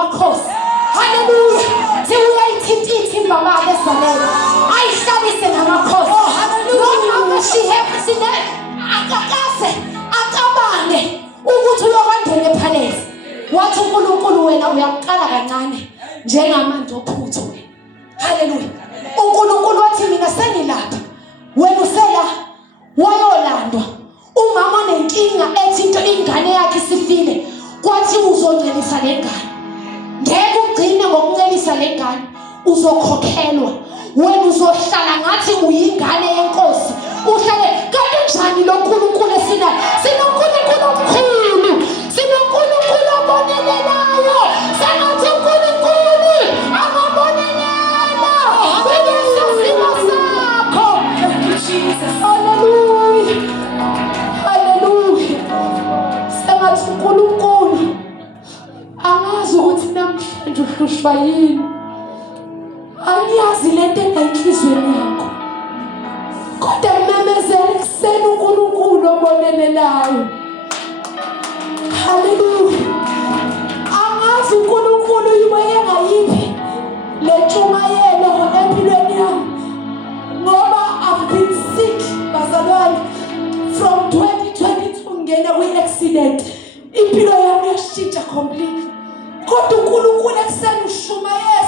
namakhosi. Hallelujah. Siwuyayithinta imbaba besonele. Ayihlalise namakhosi. Noma shihephisine akakase akabange ukuthi uyokandela ephalesi. Wathi uNkulunkulu wena uyaqala kancane njengamanzi ophuthu. Hallelujah. uNkulunkulu wathi mina sengilapha. Wena usela wayolandwa. Umama nenkinga ethi into ingane yakhe isifile. Kwathi uzoncelisa lengane. Ngeke ugcine ngokuncelisa lengane. Uzokhokhelwa. Wena uzohlala ngathi uyingane yenkosi. Uhlale kanti njani lo uNkulunkulu esinayo? SinoNkulunkulu omkhulu. SinoNkulunkulu obonelelayo. Sengathi uNkulunkulu angabonelela. Uyesho isimo sakho. Hallelujah. Hallelujah. Sengathi uNkulunkulu angazi ukuthi namhlanje uhlushwa yini. Angiyazi lento enhlizweni yakho. Kodwa memezela kuseni uNkulunkulu obonelelayo. Hallelujah. Angazi uNkulunkulu yiwe ngayiphi lentshumayelo empilweni yami. Ngoba I've been sick bazalwane from 2022 ngena kwi-accident. Impilo yami yashintsha completely. Kodwa uNkulunkulu ekuseni ushumayela